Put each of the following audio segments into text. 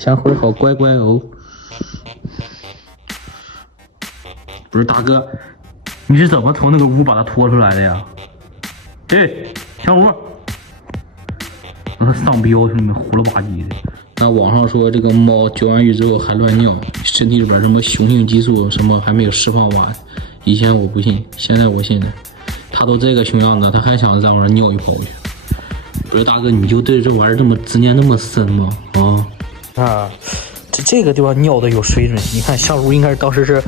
下回好乖乖哦。不是大哥，你是怎么从那个屋把它拖出来的呀？哎，小五，让他上标，兄弟们胡了吧唧的。那网上说这个猫绝完育之后还乱尿，身体里边什么雄性激素什么还没有释放完。以前我不信，现在我信了。他都这个熊样子，他还想在往上尿一泡去。不是大哥，你就对这玩意儿这么执念那么深吗？啊，这个地方尿的有水准。你看小茹应该是当时是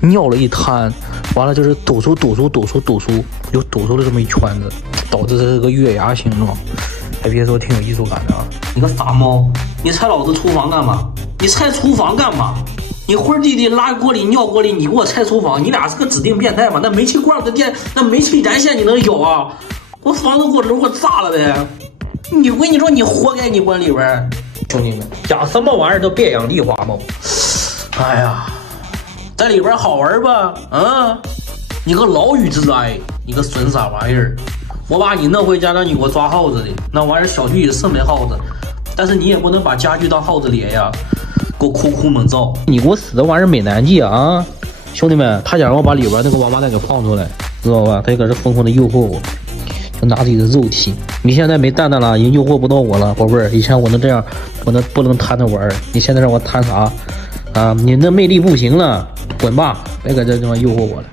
尿了一滩，完了就是堵出，又堵出了这么一圈子，导致这个月牙形状。还别说挺有艺术感的啊！你个傻猫，你踩老子厨房干嘛？你踩厨房干嘛？你混弟弟拉锅里尿锅里，你给我踩厨房，你俩是个指定变态吗？那煤气罐的电，那煤气燃线你能有啊？我房子给我楼给炸了呗！我跟你说，你活该，你滚里边！兄弟们，养什么玩意儿都别养丽华猫。哎呀，在里边好玩吧？你个牢狱之灾，你个损傻玩意儿！我把你弄回家，让你给我抓耗子的，那玩意儿小区里是没耗子，但是你也不能把家具当耗子猎呀，给我哭猛造！你给我死这玩意儿没难记啊！兄弟们，他想让我把里边那个王八蛋给放出来，知道吧？他就搁这疯狂的诱惑我，就拿自己的肉体。你现在没蛋蛋了，已经诱惑不到我了，宝贝儿。以前我能这样，我不能贪着玩，你现在让我贪啥？啊，你那魅力不行了，滚吧，别搁这地方诱惑我了。